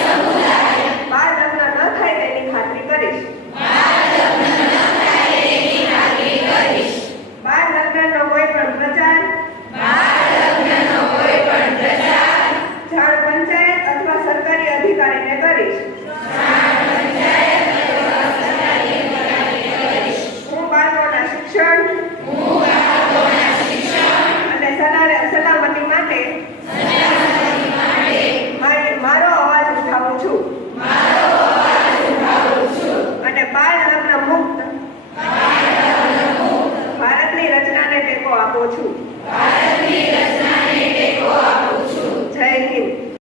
સમુદાય બાળ લગ્ન ન થાય તેની ખાતરી કરીશ. બાળ લગ્નનો કોઈ પણ પ્રચાર જાણ પંચાયત અથવા સરકારી અધિકારીને કરીશ. હું બાળકોના શિક્ષણ અને સલામતી માટે